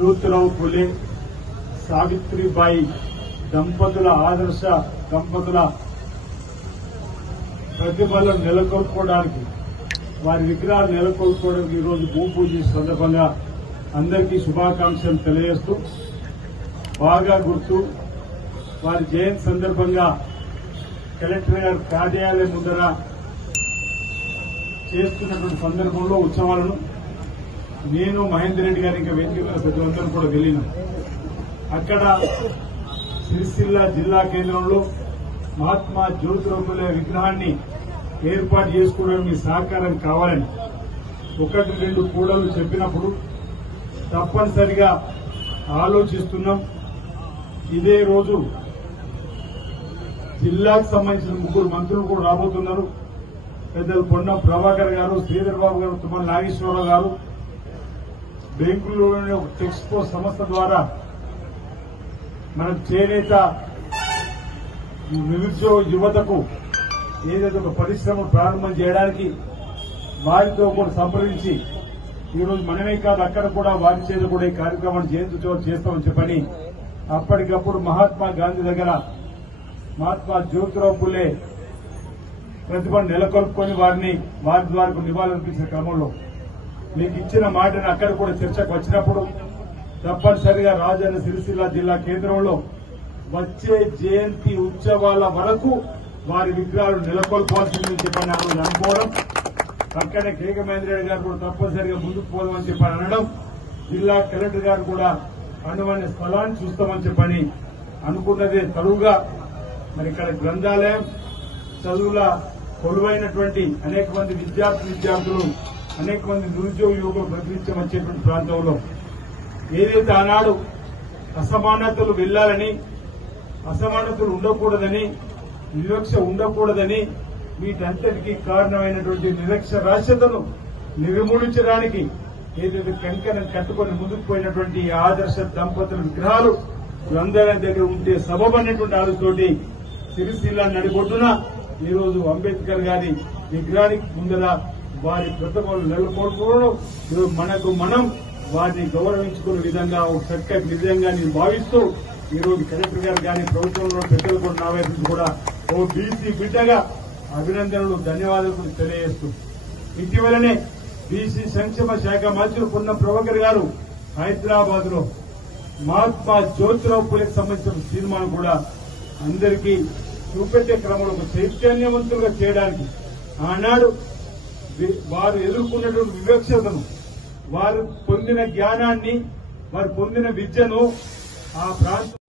జ్యోతిరావు ఫులే సావిత్రిబాయి దంపతుల ఆదర్శ దంపతుల ప్రతిభలను నెలకొల్పుకోవడానికి వారి విగ్రహాలు నెలకొల్పుకోవడానికి ఈరోజు భూమి పూజ సందర్భంగా అందరికీ శుభాకాంక్షలు తెలియజేస్తూ బాగా గుర్తు వారి జయంతి సందర్భంగా కలెక్టర్ గారి కార్యాలయం ముందర చేస్తున్నటువంటి సందర్భంలో ఉత్సవాలను నేను మహేందర్ రెడ్డి గారి ఇంకా వేదిక మీద ప్రజలందరూ కూడా వెళ్ళినాం. అక్కడ సిరిసిల్ల జిల్లా కేంద్రంలో మహాత్మా జ్యోతిరావు ఫులే విగ్రహాన్ని ఏర్పాటు చేసుకోవడానికి మీ సహకారం కావాలని ఒకటి రెండు కూడలు చెప్పినప్పుడు తప్పనిసరిగా ఆలోచిస్తున్నాం. ఇదే రోజు జిల్లాకు సంబంధించిన 3 మంత్రులు కూడా రాబోతున్నారు. పెద్దలు పొన్నం ప్రభాకర్ గారు, శ్రీధర్ బాబు గారు, తుమ్మల నాగేశ్వరరావు గారు బెంగళూరులోని ఒక టెక్స్పో సంస్థ ద్వారా మనకు చేనేత నిరుద్యోగ యువతకు ఏదైతే ఒక పరిశ్రమ ప్రారంభం చేయడానికి వారితో కూడా సంప్రదించి ఈరోజు మనమే కాదు అక్కడ కూడా వారి చేత కూడా ఈ కార్యక్రమాన్ని చేస్తామని చెప్పని అప్పటికప్పుడు మహాత్మా గాంధీ దగ్గర మహాత్మా జ్యోతిరావు ఫులే ప్రతిభను నెలకొల్పుకొని వారి ద్వారా నివాళులర్పించిన క్రమంలో మీకు ఇచ్చిన మాటను అక్కడ కూడా చర్చకు వచ్చినప్పుడు తప్పనిసరిగా రాజన్న సిరిసిల్ల జిల్లా కేంద్రంలో వచ్చే జయంతి ఉత్సవాల వరకు వారి విగ్రహాలు నెలకొల్పాల్సిందని చెప్పని ఆ రోజు అనుకోవడం, పక్కనే కేక మహేందర్ రెడ్డి గారు కూడా తప్పనిసరిగా ముందుకు పోదామని చెప్పని అనడం, జిల్లా కలెక్టర్ గారు కూడా అనువైన స్థలాన్ని చూస్తామని చెప్పని అనుకున్నదే తరువుగా మరి ఇక్కడ గ్రంథాలయం చదువుల కొలువైనటువంటి అనేక మంది విద్యార్థులు అనేక మంది నిరుద్యోగ యువకులు ప్రతినిత్యమొచ్చేటువంటి ప్రాంతంలో ఏదైతే ఆనాడు అసమానతలు వెళ్లాలని, అసమానతలు ఉండకూడదని, వివక్ష ఉండకూడదని వీటంతటికీ కారణమైనటువంటి నిరక్షరాస్యతను నిర్మూలించడానికి ఏదైతే కంకణం కట్టుకొని ముందుకు పోయినటువంటి ఆదర్శ దంపతుల విగ్రహాలు గ్రంథాలయం దగ్గర ఉంటే సబబనేటువంటి ఆలోచనతోటి సిరిసిల్ల నడిబొడ్డున ఈరోజు అంబేద్కర్ గారి విగ్రహానికి ముందర వారి ప్రతిభలు నెలకొల్పుకోవడం ఈరోజు మనకు మనం వారిని గౌరవించుకునే విధంగా ఒక చక్కటి విధంగా నేను భావిస్తూ ఈరోజు కలెక్టర్ గారు కానీ ప్రభుత్వంలో పెద్దలు కూడా నా వైపు నుంచి కూడా ఓ బీసీ బిడ్డగా అభినందనలు ధన్యవాదాలు తెలియజేస్తూ ఇటీవలనే బీసీ సంక్షేమ శాఖ మంత్రి పొన్నం ప్రభాకర్ గారు హైదరాబాద్ లో మహాత్మా జ్యోతిరావు ఫులేకి సంబంధించిన సినిమాను కూడా అందరికీ చూపెట్టే క్రమంలో ఒక చైతన్యవంతులుగా చేయడానికి ఆనాడు వారు ఎదుర్కొన్నటువంటి వివక్షతను, వారు పొందిన జ్ఞానాన్ని, వారు పొందిన విద్యను ఆ ప్రాంతం